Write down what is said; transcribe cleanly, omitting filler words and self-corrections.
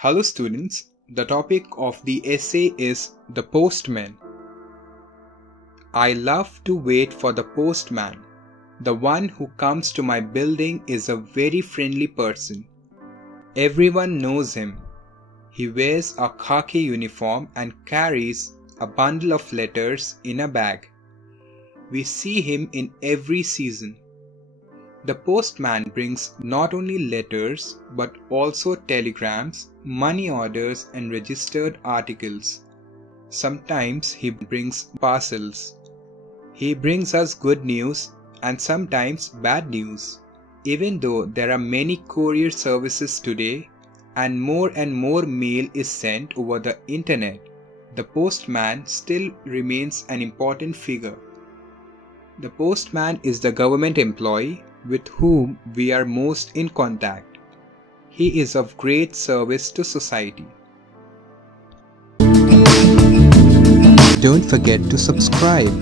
Hello students, the topic of the essay is the postman. I love to wait for the postman. The one who comes to my building is a very friendly person. Everyone knows him. He wears a khaki uniform and carries a bundle of letters in a bag. We see him in every season. The postman brings not only letters but also telegrams, money orders and registered articles. Sometimes he brings parcels. He brings us good news and sometimes bad news. Even though there are many courier services today and more mail is sent over the internet, the postman still remains an important figure. The postman is the government employee with whom we are most in contact. He is of great service to society. Don't forget to subscribe.